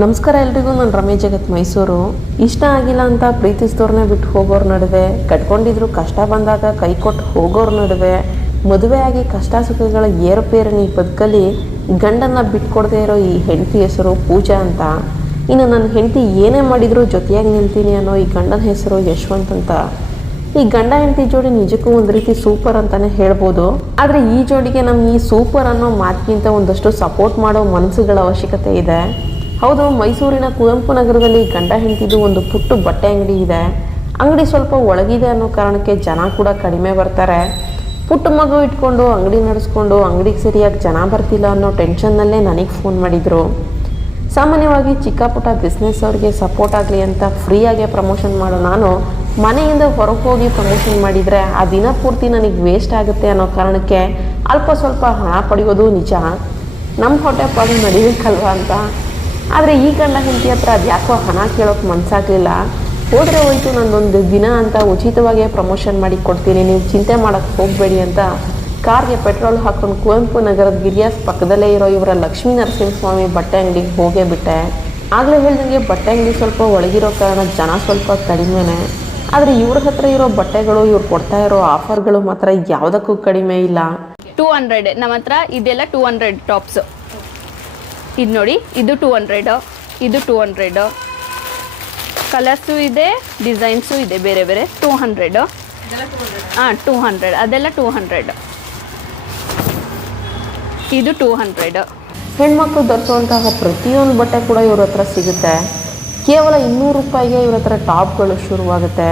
ನಮಸ್ಕಾರ ಎಲ್ರಿಗೂ. ನಾನು ರಮೇಶ್ ಜಗತ್ ಮೈಸೂರು. ಇಷ್ಟ ಆಗಿಲ್ಲ ಅಂತ ಪ್ರೀತಿಸಿದವ್ರನ್ನೇ ಬಿಟ್ಟು ಹೋಗೋರ ನಡುವೆ, ಕಟ್ಕೊಂಡಿದ್ರು ಕಷ್ಟ ಬಂದಾಗ ಕೈ ಕೊಟ್ಟು ಹೋಗೋರ ನಡುವೆ, ಮದುವೆ ಆಗಿ ಕಷ್ಟ ಸುಖಗಳ ಏರುಪೇರಿನ ಈ ಬದುಕಲ್ಲಿ ಗಂಡನ್ನ ಬಿಟ್ಕೊಡದೇ ಇರೋ ಈ ಹೆಂಡತಿ ಹೆಸರು ಪೂಜಾ ಅಂತ. ಇನ್ನು ನನ್ನ ಹೆಂಡತಿ ಏನೇ ಮಾಡಿದರೂ ಜೊತೆಯಾಗಿ ನಿಲ್ತೀನಿ ಅನ್ನೋ ಈ ಗಂಡನ ಹೆಸರು ಯಶವಂತ್ ಅಂತ. ಈ ಗಂಡ ಹೆಂಡತಿ ಜೋಡಿ ನಿಜಕ್ಕೂ ಒಂದು ರೀತಿ ಸೂಪರ್ ಅಂತಲೇ ಹೇಳ್ಬೋದು. ಆದರೆ ಈ ಜೋಡಿಗೆ ನಮ್ಮ ಈ ಸೂಪರ್ ಅನ್ನೋ ಮಾತಿಗಿಂತ ಒಂದಷ್ಟು ಸಪೋರ್ಟ್ ಮಾಡೋ ಮನಸ್ಸುಗಳ ಅವಶ್ಯಕತೆ ಇದೆ. ಹೌದು, ಮೈಸೂರಿನ ಕುವೆಂಪು ನಗರದಲ್ಲಿ ಗಂಡ ಹೆಂಡತಿದು ಒಂದು ಪುಟ್ಟ ಬಟ್ಟೆ ಅಂಗಡಿ ಇದೆ. ಅಂಗಡಿ ಸ್ವಲ್ಪ ಒಳಗಿದೆ ಅನ್ನೋ ಕಾರಣಕ್ಕೆ ಜನ ಕೂಡ ಕಡಿಮೆ ಬರ್ತಾರೆ. ಪುಟ್ಟ ಮಗು ಇಟ್ಕೊಂಡು ಅಂಗಡಿ ನಡೆಸ್ಕೊಂಡು ಅಂಗಡಿಗೆ ಸರಿಯಾಗಿ ಜನ ಬರ್ತಿಲ್ಲ ಅನ್ನೋ ಟೆನ್ಷನ್ನಲ್ಲೇ ನನಗೆ ಫೋನ್ ಮಾಡಿದರು. ಸಾಮಾನ್ಯವಾಗಿ ಚಿಕ್ಕ ಪುಟ್ಟ ಬಿಸ್ನೆಸ್ ಅವ್ರಿಗೆ ಸಪೋರ್ಟ್ ಆಗಲಿ ಅಂತ ಫ್ರೀಯಾಗೆ ಪ್ರಮೋಷನ್ ಮಾಡೋ ನಾನು ಮನೆಯಿಂದ ಹೊರಗೆ ಹೋಗಿ ಪ್ರಮೋಷನ್ ಮಾಡಿದರೆ ಆ ದಿನ ಪೂರ್ತಿ ನನಗೆ ವೇಸ್ಟ್ ಆಗುತ್ತೆ ಅನ್ನೋ ಕಾರಣಕ್ಕೆ ಅಲ್ಪ ಸ್ವಲ್ಪ ಹಣ ಪಡೆಯೋದು ನಿಜ. ನಮ್ಮ ಹೊಟ್ಟೆ ಪಾಡು ನಡಿಬೇಕಲ್ವ ಅಂತ. ಆದರೆ ಈ ಗಂಡ ಹೆಂಡತಿ ಹತ್ರ ಅದು ಯಾಕೋ ಹಣ ಕೇಳೋಕೆ ಮನಸ್ಸಾಗಲಿಲ್ಲ. ಹೋದರೆ ಹೋಯ್ತು, ನಂದೊಂದು ದಿನ ಅಂತ ಉಚಿತವಾಗಿ ಪ್ರಮೋಷನ್ ಮಾಡಿ ಕೊಡ್ತೀನಿ, ನೀವು ಚಿಂತೆ ಮಾಡೋಕ್ಕೆ ಹೋಗಬೇಡಿ ಅಂತ ಕಾರ್ಗೆ ಪೆಟ್ರೋಲ್ ಹಾಕ್ಕೊಂಡು ಕುವೆಂಪು ನಗರದ ಗಿರಿಯಾಸ್ ಪಕ್ಕದಲ್ಲೇ ಇರೋ ಇವರ ಲಕ್ಷ್ಮೀ ನರಸಿಂಹಸ್ವಾಮಿ ಬಟ್ಟೆ ಅಂಗಡಿಗೆ ಹೋಗೇ ಬಿಟ್ಟೆ. ಆಗಲೇ ಹೇಳ್ದಂಗೆ ಬಟ್ಟೆ ಅಂಗಡಿ ಸ್ವಲ್ಪ ಒಳಗಿರೋ ಕಾರಣ ಜನ ಸ್ವಲ್ಪ ಕಡಿಮೆನೇ. ಆದರೆ ಇವ್ರ ಹತ್ರ ಇರೋ ಬಟ್ಟೆಗಳು, ಇವ್ರು ಕೊಡ್ತಾ ಇರೋ ಆಫರ್ಗಳು ಮಾತ್ರ ಯಾವುದಕ್ಕೂ ಕಡಿಮೆ ಇಲ್ಲ. 200 ನಮ್ಮ ಹತ್ರ ಇದೆಲ್ಲ 200 ಟಾಪ್ಸು. ಇದು ನೋಡಿ, ಇದು 200, ಇದು 200, ಕಲರ್ಸು ಇದೆ, ಡಿಸೈನ್ಸು ಇದೆ ಬೇರೆ ಬೇರೆ. 200, ಹಾಂ 200, ಅದೆಲ್ಲ 200. ಇದು 200. ಹೆಣ್ಮಕ್ಳು ಧರಿಸುವಂತಹ ಪ್ರತಿಯೊಂದು ಬಟ್ಟೆ ಕೂಡ ಇವ್ರ ಹತ್ರ ಸಿಗುತ್ತೆ. ಕೇವಲ 200 ರೂಪಾಯಿಗೆ ಇವ್ರ ಹತ್ರ ಟಾಪ್ಗಳು ಶುರುವಾಗುತ್ತೆ.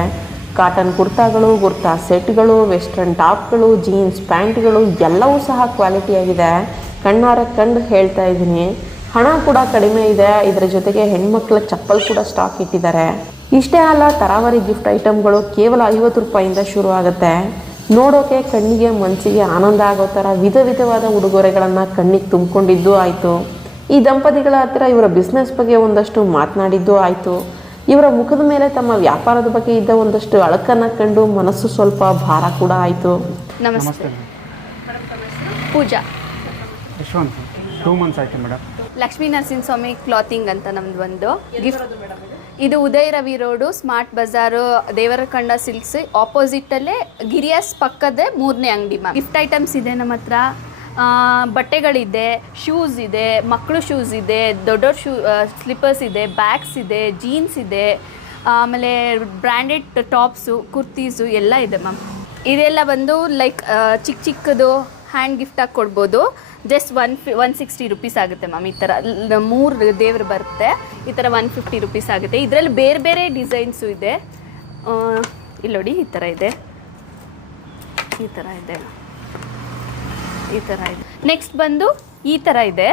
ಕಾಟನ್ ಕುರ್ತಾಗಳು, ಕುರ್ತಾ ಸೆಟ್ಗಳು, ವೆಸ್ಟರ್ನ್ ಟಾಪ್ಗಳು, ಜೀನ್ಸ್ ಪ್ಯಾಂಟ್ಗಳು ಎಲ್ಲವೂ ಸಹ ಕ್ವಾಲಿಟಿಯಾಗಿದೆ. ಕಣ್ಣಾರ ಕಂಡು ಹೇಳ್ತಾ ಇದ್ದೀನಿ. ಹಣ ಕೂಡ ಕಡಿಮೆ ಇದೆ. ಇದರ ಜೊತೆಗೆ ಹೆಣ್ಮಕ್ಳ ಚಪ್ಪಲ್ ಕೂಡ ಸ್ಟಾಕ್ ಇಟ್ಟಿದ್ದಾರೆ. ಇಷ್ಟೇ ಅಲ್ಲ, ತರಾವರಿ ಗಿಫ್ಟ್ ಐಟಮ್ಗಳು ಕೇವಲ 50 ರೂಪಾಯಿಂದ ಶುರು ಆಗುತ್ತೆ. ನೋಡೋಕೆ ಕಣ್ಣಿಗೆ ಮನಸ್ಸಿಗೆ ಆನಂದ ಆಗೋ ಥರ ವಿಧ ವಿಧವಾದ ಉಡುಗೊರೆಗಳನ್ನು ಕಣ್ಣಿಗೆ ತುಂಬಿಕೊಂಡಿದ್ದು ಆಯಿತು. ಈ ದಂಪತಿಗಳ ಹತ್ರ ಇವರ ಬಿಸ್ನೆಸ್ ಬಗ್ಗೆ ಒಂದಷ್ಟು ಮಾತನಾಡಿದ್ದು ಆಯಿತು. ಇವರ ಮುಖದ ಮೇಲೆ ತಮ್ಮ ವ್ಯಾಪಾರದ ಬಗ್ಗೆ ಇದ್ದ ಒಂದಷ್ಟು ಅಳಕನ್ನು ಕಂಡು ಮನಸ್ಸು ಸ್ವಲ್ಪ ಭಾರ ಕೂಡ ಆಯಿತು. ನಮಸ್ತೆ. ಪೂಜಾ. ಯಶವಂತ್. 2 months ಆಯ್ತು ಮೇಡಮ್. ಲಕ್ಷ್ಮೀ ನರಸಿಂಹಸ್ವಾಮಿ ಕ್ಲಾತಿಂಗ್ ಅಂತ ನಮ್ದು ಒಂದು ಗಿಫ್ಟ್. ಇದು ಉದಯ ರವಿ ರೋಡು, ಸ್ಮಾರ್ಟ್ ಬಜಾರು, ದೇವರಕಂಡ ಸಿಲ್ಕ್ಸ್ ಆಪೋಸಿಟಲ್ಲೇ ಗಿರಿಯಾಸ್ ಪಕ್ಕದ 3ನೇ ಅಂಗಡಿ. ಗಿಫ್ಟ್ ಐಟಮ್ಸ್ ಇದೆ ನಮ್ಮ ಹತ್ರ. ಬಟ್ಟೆಗಳಿದೆ, ಶೂಸ್ ಇದೆ, ಮಕ್ಕಳು ಶೂಸ್ ಇದೆ, ದೊಡ್ಡವ್ರ ಸ್ಲಿಪ್ಪರ್ಸ್ ಇದೆ, ಬ್ಯಾಗ್ಸ್ ಇದೆ, ಜೀನ್ಸ್ ಇದೆ, ಆಮೇಲೆ ಬ್ರ್ಯಾಂಡೆಡ್ ಟಾಪ್ಸು, ಕುರ್ತೀಸು ಎಲ್ಲ ಇದೆ ಮ್ಯಾಮ್. ಇದೆಲ್ಲ ಬಂದು ಲೈಕ್ ಚಿಕ್ಕದು ಹ್ಯಾಂಡ್ ಗಿಫ್ಟಾಗಿ ಕೊಡ್ಬೋದು. ಜಸ್ಟ್ 160 ರುಪೀಸ್ ಆಗುತ್ತೆ ಮ್ಯಾಮ್. ಈ ಥರ 3 ದೇವರು ಬರುತ್ತೆ. ಈ ಥರ 150 ರುಪೀಸ್ ಆಗುತ್ತೆ. ಇದರಲ್ಲಿ ಬೇರೆ ಬೇರೆ ಡಿಸೈನ್ಸು ಇದೆ. ಇಲ್ಲಿ ನೋಡಿ, ಈ ಥರ ಇದೆ, ಈ ಥರ ಇದೆ, ಈ ಥರ ಇದೆ. ನೆಕ್ಸ್ಟ್ ಬಂದು ಈ ಥರ ಇದೆ,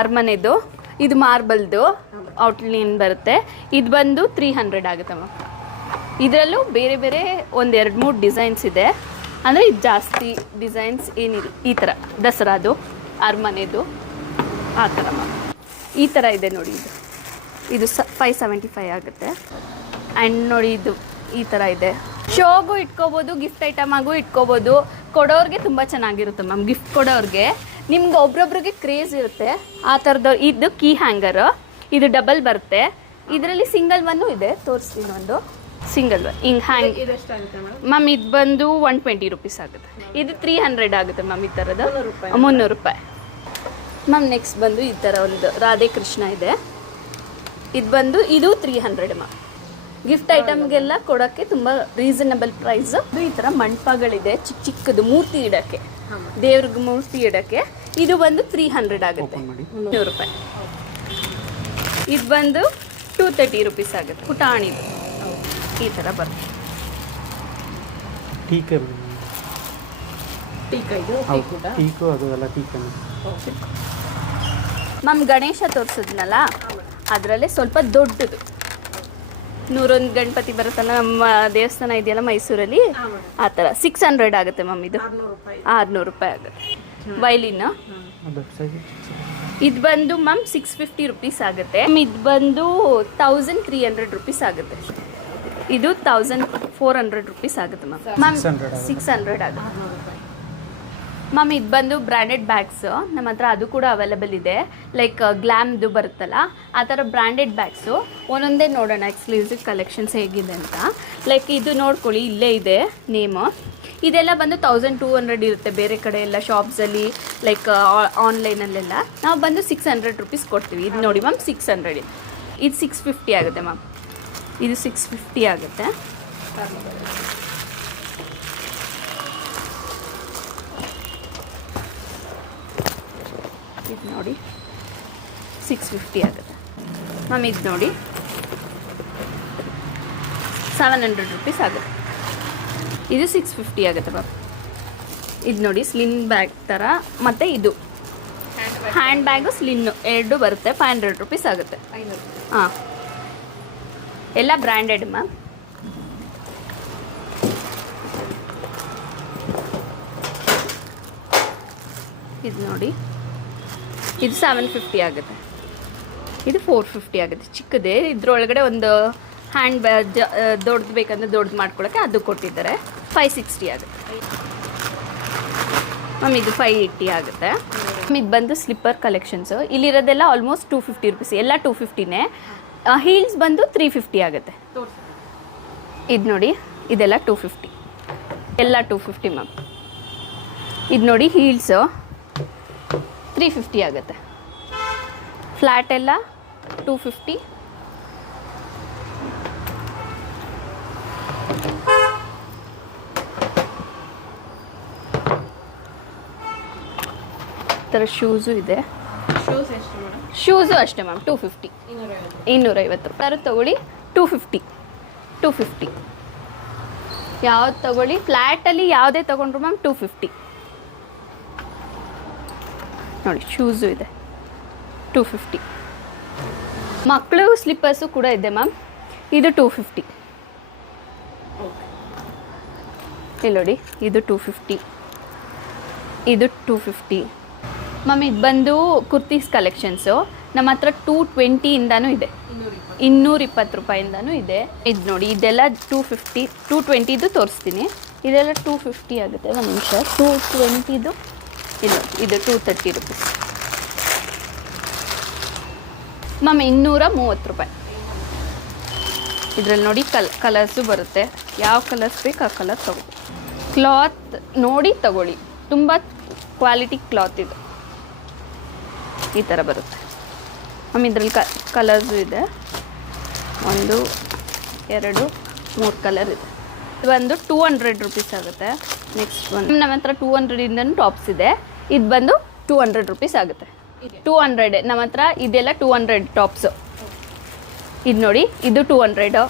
ಅರಮನೆದು. ಇದು ಮಾರ್ಬಲ್ದು ಔಟ್ಲೈನ್ ಬರುತ್ತೆ. ಇದು ಬಂದು 300 ಆಗುತ್ತೆ ಮ್ಯಾಮ್. ಇದರಲ್ಲೂ ಬೇರೆ ಬೇರೆ 1-2-3 ಡಿಸೈನ್ಸ್ ಇದೆ. ಅಂದರೆ ಇದು ಜಾಸ್ತಿ ಡಿಸೈನ್ಸ್ ಏನಿಲ್ಲ. ಈ ಥರ ದಸರಾದು, ಅರಮನೆದು, ಆ ಥರ ಮ್ಯಾಮ್. ಈ ಥರ ಇದೆ ನೋಡಿ. ಇದು 575 ಆಗುತ್ತೆ. ಆ್ಯಂಡ್ ನೋಡಿ, ಇದು ಈ ಥರ ಇದೆ. ಶೋಗೂ ಇಟ್ಕೋಬೋದು, ಗಿಫ್ಟ್ ಐಟಮ್ ಆಗು ಇಟ್ಕೋಬೋದು. ಕೊಡೋರಿಗೆ ತುಂಬ ಚೆನ್ನಾಗಿರುತ್ತೆ ಮ್ಯಾಮ್. ಗಿಫ್ಟ್ ಕೊಡೋರಿಗೆ, ನಿಮ್ಗೆ ಒಬ್ರೊಬ್ರಿಗೆ ಕ್ರೇಜ್ ಇರುತ್ತೆ ಆ ಥರದ್ದು. ಇದು ಕೀ ಹ್ಯಾಂಗರು, ಇದು ಡಬಲ್ ಬರುತ್ತೆ. ಇದರಲ್ಲಿ ಸಿಂಗಲ್ ಒನ್ನು ಇದೆ, ತೋರಿಸ್ತೀನಿ. ಒಂದು ಸಿಂಗಲ್ ಒನ್ ಹಿಂಗೆ ಹ್ಯಾಂಗ್ ಮ್ಯಾಮ್. ಇದು ಬಂದು 120 ರುಪೀಸ್ ಆಗುತ್ತೆ. ಇದು 300 ಆಗುತ್ತೆ ಮ್ಯಾಮ್. ಈ ಥರದ್ದು 300 ರೂಪಾಯಿ ಮ್ಯಾಮ್. ನೆಕ್ಸ್ಟ್ ಬಂದು ಈ ಥರ ಒಂದು ರಾಧೆ ಕೃಷ್ಣ ಇದೆ. ಇದು ಬಂದು ಇದು 300 ಮ್ಯಾಮ್. ಗಿಫ್ಟ್ ಐಟಮ್ಗೆಲ್ಲ ಕೊಡೋಕ್ಕೆ ತುಂಬ ರೀಸನಬಲ್ ಪ್ರೈಸು. ಈ ಥರ ಮಂಟಪಗಳಿದೆ, ಚಿಕ್ಕದು ಮೂರ್ತಿ ಇಡೋಕ್ಕೆ, ದೇವ್ರಿಗೆ ಮೂರ್ತಿ ಇಡೋಕ್ಕೆ. ಇದು ಬಂದು 300 ಆಗುತ್ತೆ, 100 ರೂಪಾಯಿ. ಇದು ಬಂದು 230 ರುಪೀಸ್ ಆಗುತ್ತೆ. ಪುಟಾಣಿದು ಈ ಥರ ಬರುತ್ತೆ. ಮ್ಯಾಮ್ ಗಣೇಶ ತೋರಿಸಿದ್ನಲ್ಲ, ಅದರಲ್ಲೇ ಸ್ವಲ್ಪ ದೊಡ್ಡದು 101 ಗಣಪತಿ ಬರುತ್ತಲ್ಲ, ನಮ್ಮ ದೇವಸ್ಥಾನ ಇದೆಯಲ್ಲ ಮೈಸೂರಲ್ಲಿ, ಆ ಥರ 600 ಆಗುತ್ತೆ ಮ್ಯಾಮ್. ಇದು 600 ರೂಪಾಯಿ ಆಗುತ್ತೆ. ವೈಲಿನ್ ಇದು ಬಂದು ಮ್ಯಾಮ್ 650 ರುಪೀಸ್ ಆಗುತ್ತೆ. ಇದು ಬಂದು 1300 ರುಪೀಸ್ ಆಗುತ್ತೆ. ಇದು 1400 ರುಪೀಸ್ ಆಗುತ್ತೆ ಮ್ಯಾಮ್. 600 ಆಗುತ್ತೆ. ಮ್ಯಾಮ್ ಇದು ಬಂದು ಬ್ರ್ಯಾಂಡೆಡ್ ಬ್ಯಾಗ್ಸ್ ನಮ್ಮ ಹತ್ರ ಅದು ಕೂಡ ಅವೈಲೇಬಲ್ ಇದೆ. ಲೈಕ್ ಗ್ಲಾಮ್ದು ಬರುತ್ತಲ್ಲ ಆ ಥರ ಬ್ರ್ಯಾಂಡೆಡ್ ಬ್ಯಾಗ್ಸು ಒಂದೊಂದೇ ನೋಡೋಣ ಎಕ್ಸ್ಕ್ಲೂಸಿವ್ ಕಲೆಕ್ಷನ್ಸ್ ಹೇಗಿದೆ ಅಂತ. ಲೈಕ್ ಇದು ನೋಡ್ಕೊಳ್ಳಿ, ಇಲ್ಲೇ ಇದೆ ನೇಮು. ಇದೆಲ್ಲ ಬಂದು 1200 ಇರುತ್ತೆ ಬೇರೆ ಕಡೆ ಎಲ್ಲ ಶಾಪ್ಸಲ್ಲಿ, ಲೈಕ್ ಆನ್ಲೈನಲ್ಲೆಲ್ಲ. ನಾವು ಬಂದು 600 ರುಪೀಸ್ ಕೊಡ್ತೀವಿ. ಇದು ನೋಡಿ ಮ್ಯಾಮ್ 600 ಇದು 650 ಆಗುತ್ತೆ ಮ್ಯಾಮ್. ಇದು 650 ಆಗುತ್ತೆ. ಇದು ನೋಡಿ 650 ಆಗುತ್ತೆ ಮ್ಯಾಮ್. ಇದು ನೋಡಿ 700 ರುಪೀಸ್ ಆಗುತ್ತೆ. ಇದು 650 ಆಗುತ್ತೆ ಮ್ಯಾಮ್. ಇದು ನೋಡಿ ಸ್ಲಿನ್ ಬ್ಯಾಗ್ ಥರ, ಮತ್ತು ಇದು ಹ್ಯಾಂಡ್ ಬ್ಯಾಗು ಸ್ಲಿನ್ನು ಎರಡು ಬರುತ್ತೆ. 500 ರುಪೀಸ್ ಆಗುತ್ತೆ. ಹಾಂ, ಎಲ್ಲ ಬ್ರ್ಯಾಂಡೆಡ್ ಮ್ಯಾಮ್. ಇದು ನೋಡಿ, ಇದು 750 ಆಗುತ್ತೆ. ಇದು 450 ಆಗುತ್ತೆ. ಚಿಕ್ಕದೇ, ಇದ್ರೊಳಗಡೆ ಒಂದು ಹ್ಯಾಂಡ್ ಬ್ಯಾಗ್ ದೊಡ್ಡದು ಬೇಕಂದ್ರೆ ದೊಡ್ಡದು ಮಾಡ್ಕೊಳ್ಳೋಕ್ಕೆ ಅದು ಕೊಟ್ಟಿದ್ದಾರೆ. 560 ಆಗುತ್ತೆ ಮ್ಯಾಮ್. ಇದು 580 ಆಗುತ್ತೆ ಮ್ಯಾಮ್. ಇದು ಬಂದು ಸ್ಲಿಪ್ಪರ್ ಕಲೆಕ್ಷನ್ಸು. ಇಲ್ಲಿರೋದೆಲ್ಲ ಆಲ್ಮೋಸ್ಟ್ 250 ರುಪೀಸ್, ಎಲ್ಲ 250ನೇ. ಹೀಲ್ಸ್ ಬಂದು 350 ಆಗುತ್ತೆ. ಇದು ನೋಡಿ, ಇದೆಲ್ಲ 250, ಎಲ್ಲ 250 ಮ್ಯಾಮ್. ಇದು ನೋಡಿ ಹೀಲ್ಸು 350 ಆಗುತ್ತೆ. ಫ್ಲ್ಯಾಟ್ ಎಲ್ಲ 250. ಈ ಥರ ಶೂಸು ಇದೆ. ಶೂಸು ಅಷ್ಟೇ ಮ್ಯಾಮ್ 250, 250 ರೂಪಾಯಿ ತಗೊಳ್ಳಿ. 250 ಯಾವ್ದು ತಗೊಳ್ಳಿ, ಫ್ಲ್ಯಾಟಲ್ಲಿ ಯಾವುದೇ ತೊಗೊಂಡ್ರು ಮ್ಯಾಮ್ 250. ನೋಡಿ ಶೂಸು ಇದೆ 250. ಮಕ್ಕಳು ಸ್ಲಿಪ್ಪರ್ಸು ಕೂಡ ಇದೆ ಮ್ಯಾಮ್. ಇದು 250. ಇಲ್ಲಿ ನೋಡಿ, ಇದು 250, ಇದು 250 ಮ್ಯಾಮ್. ಇದು ಬಂದು ಕುರ್ತೀಸ್ ಕಲೆಕ್ಷನ್ಸು ನಮ್ಮ ಹತ್ರ 220ಇಂದನೂ ಇದೆ, 220 ರೂಪಾಯಿಂದನೂ ಇದೆ. ಇದು ನೋಡಿ, ಇದೆಲ್ಲ 250, 220 ತೋರಿಸ್ತೀನಿ. ಇದೆಲ್ಲ 250 ಆಗುತ್ತೆ. ಒಂದು ನಿಮಿಷ. 220 ಇಲ್ಲ, ಇದು 230 ರುಪೀಸ್ ಮ್ಯಾಮ್. 230 ರೂಪಾಯಿ. ಇದರಲ್ಲಿ ನೋಡಿ ಕಲರ್ಸು ಬರುತ್ತೆ. ಯಾವ ಕಲರ್ಸ್ ಬೇಕು ಆ ಕಲರ್ ತಗೊಳ್ಳಿ. ಕ್ಲಾತ್ ನೋಡಿ ತಗೊಳ್ಳಿ, ತುಂಬ ಕ್ವಾಲಿಟಿ ಕ್ಲಾತ್ ಇದು. ಈ ಥರ ಬರುತ್ತೆ ಮ್ಯಾಮ್. ಇದರಲ್ಲಿ ಕಲರ್ಸು ಇದೆ. 1 2 3 ಕಲರ್ ಇದೆ. ಇದು ಒಂದು 200 ರುಪೀಸ್ ಆಗುತ್ತೆ. ನೆಕ್ಸ್ಟ್ ಒಂದು ನಮ್ಮ ಹತ್ರ 200ಇಂದನೂ ಟಾಪ್ಸ್ ಇದೆ. ಇದು ಬಂದು 200 ರುಪೀಸ್ ಆಗುತ್ತೆ. 200 ನಮ್ಮ ಹತ್ರ ಇದೆಲ್ಲ 200 ಟಾಪ್ಸು. ಇದು ನೋಡಿ, ಇದು 200,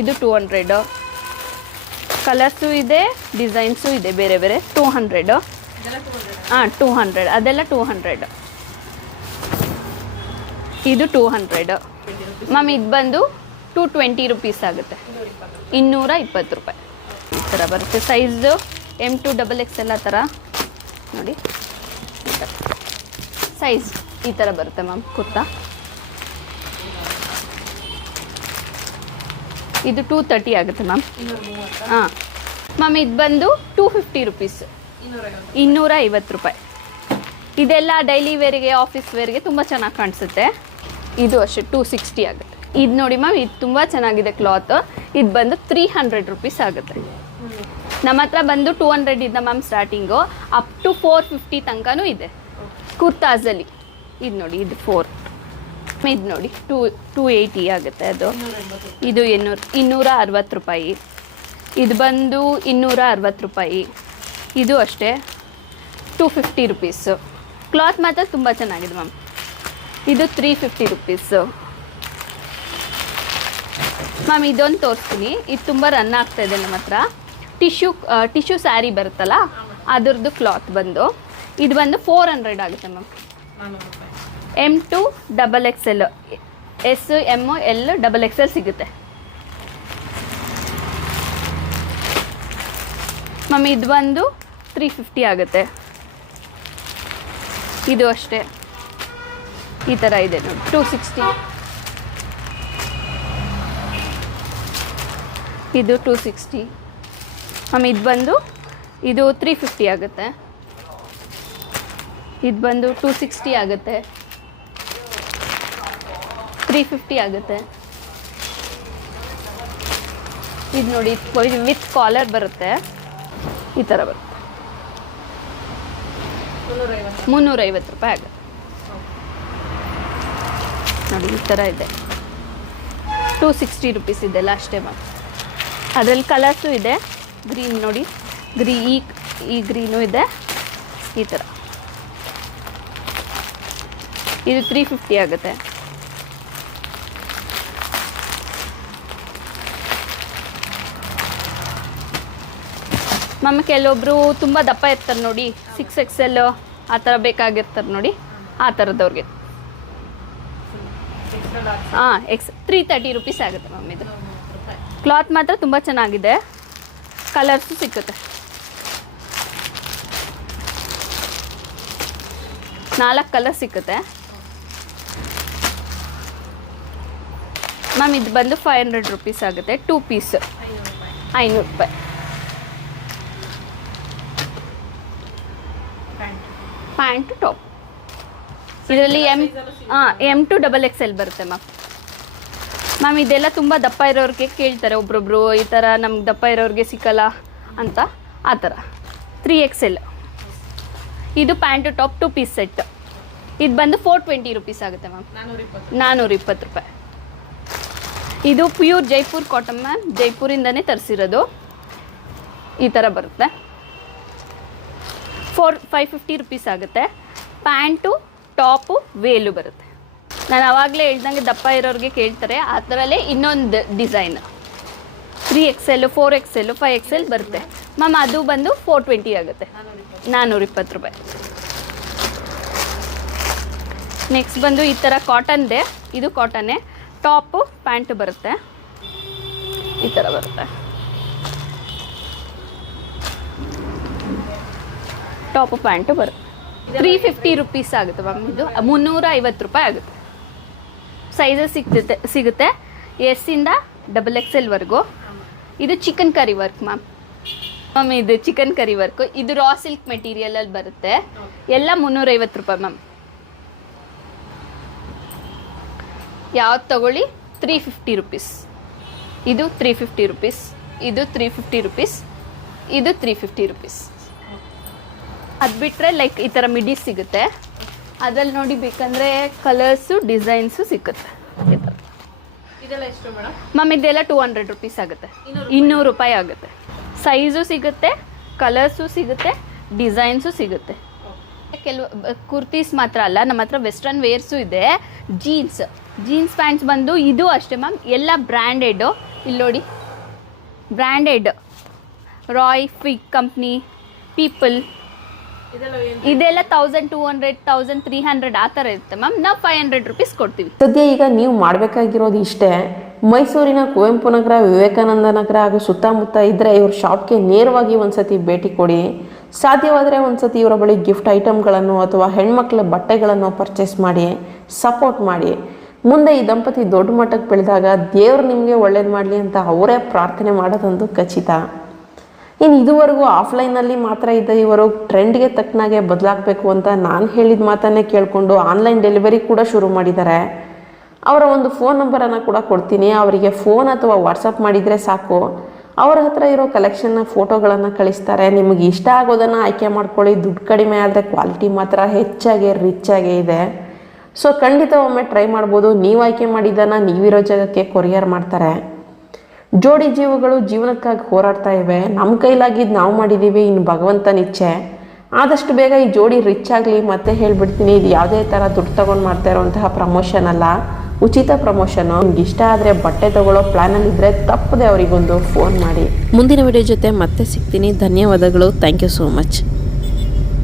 ಇದು 200. ಕಲರ್ಸು ಇದೆ, ಡಿಸೈನ್ಸು ಇದೆ ಬೇರೆ ಬೇರೆ. 200. ಹಾಂ 200, ಅದೆಲ್ಲ 200. ಇದು 200 ಮ್ಯಾಮ್. ಇದು ಬಂದು 220 ರುಪೀಸ್ ಆಗುತ್ತೆ. 220 ರೂಪಾಯಿ. ಈ ಥರ ಬರುತ್ತೆ. ಸೈಜು M2 XXL ಆ ಥರ ನೋಡಿ. ಸೈಜ್ ಈ ಥರ ಬರುತ್ತೆ ಮ್ಯಾಮ್ ಕುರ್ತಾ. ಇದು 230 ಆಗುತ್ತೆ ಮ್ಯಾಮ್. ಹಾಂ ಮ್ಯಾಮ್. ಇದು ಬಂದು 250 ರುಪೀಸ್, 250 ರೂಪಾಯಿ. ಇದೆಲ್ಲ ಡೈಲಿ ವೇರಿಗೆ, ಆಫೀಸ್ ವೇರಿಗೆ ತುಂಬ ಚೆನ್ನಾಗಿ ಕಾಣಿಸುತ್ತೆ. ಇದು ಅಷ್ಟೇ 260 ಆಗುತ್ತೆ. ಇದು ನೋಡಿ ಮ್ಯಾಮ್, ಇದು ತುಂಬ ಚೆನ್ನಾಗಿದೆ ಕ್ಲಾತ್. ಇದು ಬಂದು 300 ರುಪೀಸ್ ಆಗುತ್ತೆ. ನಮ್ಮ ಹತ್ರ ಬಂದು 200 ಇಂದ ಮ್ಯಾಮ್ ಸ್ಟಾರ್ಟಿಂಗು, ಅಪ್ ಟು 450 ತನಕನೂ ಇದೆ ಕುರ್ತಾಸಲ್ಲಿ. ಇದು ನೋಡಿ, ಇದು 4. ಇದು ನೋಡಿ 280 ಆಗುತ್ತೆ ಅದು. ಇದು 260 ರೂಪಾಯಿ. ಇದು ಬಂದು 260 ರೂಪಾಯಿ. ಇದು ಅಷ್ಟೇ 250 ರುಪೀಸು. ಕ್ಲಾತ್ ಮಾತ್ರ ತುಂಬ ಚೆನ್ನಾಗಿದೆ ಮ್ಯಾಮ್. ಇದು 350 ರುಪೀಸು ಮ್ಯಾಮ್. ಇದೊಂದು ತೋರಿಸ್ತೀನಿ. ಇದು ತುಂಬ ರನ್ ಆಗ್ತಾಯಿದೆ ನಮ್ಮ ಹತ್ರ. ಟಿಶ್ಯೂ ಸ್ಯಾರಿ ಬರುತ್ತಲ್ಲ ಅದ್ರದ್ದು ಕ್ಲಾತ್ ಬಂದು, ಇದು ಬಂದು 400 ಆಗುತ್ತೆ ma'am. M2 XXL, S M L XXL ಸಿಗುತ್ತೆ ಮ್ಯಾಮ್. ಇದು ಬಂದು 350 ಆಗುತ್ತೆ. ಇದು ಅಷ್ಟೇ ಈ ಥರ ಇದೆ ನೋಡಿ, 260. ಇದು 260 ಮ್ಯಾಮ್. ಇದು ಬಂದು ಇದು 350 ಆಗುತ್ತೆ. ಇದು ಬಂದು 260 ಆಗುತ್ತೆ, 350 ಆಗುತ್ತೆ. ಇದು ನೋಡಿ ವಿತ್ ಕಾಲರ್ ಬರುತ್ತೆ, ಈ ಥರ ಬರುತ್ತೆ, 350 ರೂಪಾಯಿ ಆಗುತ್ತೆ ನೋಡಿ. ಈ ಥರ ಇದೆ, 260 ರುಪೀಸ್ ಇದೆಲ್ಲ ಅಷ್ಟೇ ಮ್ಯಾಮ್. ಅದರಲ್ಲಿ ಕಲರ್ಸು ಇದೆ, ಗ್ರೀನ್ ನೋಡಿ, ಈ ಗ್ರೀನು ಇದೆ, ಈ ಥರ. ಇದು 350 ಆಗುತ್ತೆ. ಮ್ಯಾಮ್ ಕೆಲವೊಬ್ರು ತುಂಬ ದಪ್ಪ ಇರ್ತಾರೆ ನೋಡಿ, 6XL ಆ ಥರ ಬೇಕಾಗಿರ್ತಾರೆ ನೋಡಿ, ಆ ಥರದವ್ರಿಗೆ 330 ರುಪೀಸ್ ಆಗುತ್ತೆ ಮ್ಯಾಮ್. ಇದು ಕ್ಲಾತ್ ಮಾತ್ರ ತುಂಬ ಚೆನ್ನಾಗಿದೆ, ಕಲರ್ಸು ಸಿಕ್ಕುತ್ತೆ. 4 ಕಲರ್ ಸಿಕ್ಕುತ್ತೆ ಮ್ಯಾಮ್. ಇದು ಬಂದು 500 ರುಪೀಸ್ ಆಗುತ್ತೆ, 2 ಪೀಸ್ 500 ರೂಪಾಯಿ. ಪ್ಯಾಂಟು ಟಾಪ್ ಇದರಲ್ಲಿ M to XXL ಬರುತ್ತೆ ಮ್ಯಾಮ್. ಇದೆಲ್ಲ ತುಂಬ ದಪ್ಪ ಇರೋರಿಗೆ ಕೇಳ್ತಾರೆ ಒಬ್ರೊಬ್ರು, ಈ ಥರ ನಮ್ಗೆ ದಪ್ಪ ಇರೋರಿಗೆ ಸಿಕ್ಕಲ್ಲ ಅಂತ, ಆ ಥರ 3XL. ಇದು ಪ್ಯಾಂಟು ಟಾಪ್ 2 ಪೀಸ್ ಸೆಟ್. ಇದು ಬಂದು 420 ರುಪೀಸ್ ಆಗುತ್ತೆ ಮ್ಯಾಮ್, 420 ರೂಪಾಯಿ. ಇದು ಪ್ಯೂರ್ ಜೈಪುರ್ ಕಾಟನ್ ಮ್ಯಾಮ್, ಜೈಪುರಿಂದನೇ ತರಿಸಿರೋದು. ಈ ಥರ ಬರುತ್ತೆ, 550 ರುಪೀಸ್ ಆಗುತ್ತೆ. ಪ್ಯಾಂಟು ಟಾಪು ವೇಲು ಬರುತ್ತೆ. ನಾನು ಆವಾಗಲೇ ಹೇಳ್ದಂಗೆ ದಪ್ಪ ಇರೋರಿಗೆ ಕೇಳ್ತಾರೆ, ಆ ಥರಲ್ಲೇ ಇನ್ನೊಂದು ಡಿಸೈನ್ 3XL 4XL 5XL ಬರುತ್ತೆ ಮ್ಯಾಮ್. ಅದು ಬಂದು 420 ಆಗುತ್ತೆ, 420 ರೂಪಾಯಿ. ನೆಕ್ಸ್ಟ್ ಬಂದು ಈ ಥರ ಕಾಟನ್ದೆ, ಇದು ಕಾಟನ್ನೇ, ಟಾಪು ಪ್ಯಾಂಟು ಬರುತ್ತೆ, ಈ ಥರ ಬರುತ್ತೆ. ಟಾಪು ಪ್ಯಾಂಟು ಬರುತ್ತೆ, 350 ರುಪೀಸ್ ಆಗುತ್ತೆ ಮ್ಯಾಮ್. ಇದು 350 ರೂಪಾಯಿ ಆಗುತ್ತೆ. ಸೈಜಸ್ ಸಿಗುತ್ತೆ S ಇಂದ XXL ವರೆಗೂ. ಇದು ಚಿಕನ್ ಕರಿ ವರ್ಕ್ ಮ್ಯಾಮ್. ಇದು ಚಿಕನ್ ಕರಿ ವರ್ಕು, ಇದು ರಾ ಸಿಲ್ಕ್ ಮೆಟೀರಿಯಲಲ್ಲಿ ಬರುತ್ತೆ. ಎಲ್ಲ 350 ರೂಪಾಯಿ ಮ್ಯಾಮ್. ಯಾವ್ದು ತಗೊಳ್ಳಿ 350 ರುಪೀಸ್. ಇದು 350 ರುಪೀಸ್, ಇದು 350 ರುಪೀಸ್, ಇದು 350 ರುಪೀಸ್. ಅದು ಬಿಟ್ಟರೆ ಲೈಕ್ ಈ ಥರ ಮಿಡಿ ಸಿಗುತ್ತೆ, ಅದ್ರಲ್ಲಿ ನೋಡಿ ಬೇಕಂದರೆ ಕಲರ್ಸು ಡಿಸೈನ್ಸು ಸಿಗುತ್ತೆ. ಈ ಥರ ಮ್ಯಾಮ್. ಇದೆಲ್ಲ 200 ರುಪೀಸ್ ಆಗುತ್ತೆ, 200 ರೂಪಾಯಿ ಆಗುತ್ತೆ. ಸೈಜು ಸಿಗುತ್ತೆ, ಕಲರ್ಸು ಸಿಗುತ್ತೆ, ಡಿಸೈನ್ಸು ಸಿಗುತ್ತೆ. ಕೆಲವು ಕುರ್ತೀಸ್ ಮಾತ್ರ ಅಲ್ಲ, ನಮ್ಮ ಹತ್ರ ವೆಸ್ಟರ್ನ್ ವೇರ್ಸು ಇದೆ. ಜೀನ್ಸ್ ಪ್ಯಾಂಟ್ಸ್ ಬಂದು ಇದು ಅಷ್ಟೇ ಮ್ಯಾಮ್, ಎಲ್ಲ ಬ್ರ್ಯಾಂಡೆಡು. ಇಲ್ಲಿ ನೋಡಿ, ಬ್ರ್ಯಾಂಡೆಡ್ ರಾಯ್, ಫಿಗ್ ಕಂಪ್ನಿ, ಪೀಪಲ್, ಇದೆಲ್ಲ 1200 1300 ಆ ಥರ ಇರುತ್ತೆ ಮ್ಯಾಮ್. ನಾವು 500 ರುಪೀಸ್ ಕೊಡ್ತೀವಿ. ಸದ್ಯ ಈಗ ನೀವು ಮಾಡಬೇಕಾಗಿರೋದು ಇಷ್ಟೇ, ಮೈಸೂರಿನ ಕುವೆಂಪು ನಗರ, ವಿವೇಕಾನಂದ ನಗರ ಹಾಗೂ ಸುತ್ತಮುತ್ತ ಇದ್ದರೆ ಇವ್ರ ಶಾಪ್ಗೆ ನೇರವಾಗಿ ಒಂದ್ಸತಿ ಭೇಟಿ ಕೊಡಿ. ಸಾಧ್ಯವಾದರೆ ಒಂದ್ಸತಿ ಇವರ ಬಳಿ ಗಿಫ್ಟ್ ಐಟಮ್ಗಳನ್ನು ಅಥವಾ ಹೆಣ್ಮಕ್ಳ ಬಟ್ಟೆಗಳನ್ನು ಪರ್ಚೇಸ್ ಮಾಡಿ, ಸಪೋರ್ಟ್ ಮಾಡಿ. ಮುಂದೆ ಈ ದಂಪತಿ ದೊಡ್ಡ ಮಟ್ಟಕ್ಕೆ ಬೆಳೆದಾಗ ದೇವರು ನಿಮಗೆ ಒಳ್ಳೇದು ಮಾಡಲಿ ಅಂತ ಅವರೇ ಪ್ರಾರ್ಥನೆ ಮಾಡೋದಂತೂ ಖಚಿತ. ಇನ್ನು ಇದುವರೆಗೂ ಆಫ್ಲೈನಲ್ಲಿ ಮಾತ್ರ ಇದ್ದ ಇವರು ಟ್ರೆಂಡ್ಗೆ ತಕ್ಕನಾಗೆ ಬದಲಾಗಬೇಕು ಅಂತ ನಾನು ಹೇಳಿದ ಮಾತನ್ನೇ ಕೇಳಿಕೊಂಡು ಆನ್ಲೈನ್ ಡೆಲಿವರಿ ಕೂಡ ಶುರು ಮಾಡಿದ್ದಾರೆ. ಅವರ ಒಂದು ಫೋನ್ ನಂಬರನ್ನು ಕೂಡ ಕೊಡ್ತೀನಿ, ಅವರಿಗೆ ಫೋನ್ ಅಥವಾ ವಾಟ್ಸಪ್ ಮಾಡಿದರೆ ಸಾಕು, ಅವರ ಹತ್ರ ಇರೋ ಕಲೆಕ್ಷನ್ನ ಫೋಟೋಗಳನ್ನು ಕಳಿಸ್ತಾರೆ. ನಿಮಗೆ ಇಷ್ಟ ಆಗೋದನ್ನು ಆಯ್ಕೆ ಮಾಡ್ಕೊಳ್ಳಿ. ದುಡ್ಡು ಕಡಿಮೆ ಆದರೆ ಕ್ವಾಲಿಟಿ ಮಾತ್ರ ಹೆಚ್ಚಾಗಿ ರಿಚ್ಚಾಗೇ ಇದೆ. ಸೊ ಖಂಡಿತ ಒಮ್ಮೆ ಟ್ರೈ ಮಾಡ್ಬೋದು. ನೀವು ಆಯ್ಕೆ ಮಾಡಿದ್ದನ್ನು ನೀವಿರೋ ಜಾಗಕ್ಕೆ ಕೊರಿಯರ್ ಮಾಡ್ತಾರೆ. ಜೋಡಿ ಜೀವಗಳು ಜೀವನಕ್ಕಾಗಿ ಹೋರಾಡ್ತಾ ಇವೆ. ನಮ್ಮ ಕೈಲಾಗಿದ್ದು ನಾವು ಮಾಡಿದ್ದೀವಿ, ಇನ್ನು ಭಗವಂತನ ಇಚ್ಛೆ. ಆದಷ್ಟು ಬೇಗ ಈ ಜೋಡಿ ರಿಚ್ ಆಗಲಿ. ಮತ್ತೆ ಹೇಳಿಬಿಡ್ತೀನಿ, ಇದು ಯಾವುದೇ ಥರ ದುಡ್ಡು ತೊಗೊಂಡು ಮಾಡ್ತಾ ಇರೋಂತಹ ಪ್ರಮೋಷನ್ ಅಲ್ಲ, ಉಚಿತ ಪ್ರಮೋಷನು. ನಿಮ್ಗೆ ಇಷ್ಟ ಆದರೆ ಬಟ್ಟೆ ತೊಗೊಳ್ಳೋ ಪ್ಲ್ಯಾನಲ್ಲಿದ್ದರೆ ತಪ್ಪದೆ ಅವರಿಗೊಂದು ಫೋನ್ ಮಾಡಿ. ಮುಂದಿನ ವಿಡಿಯೋ ಜೊತೆ ಮತ್ತೆ ಸಿಗ್ತೀನಿ. ಧನ್ಯವಾದಗಳು. Thank you so much.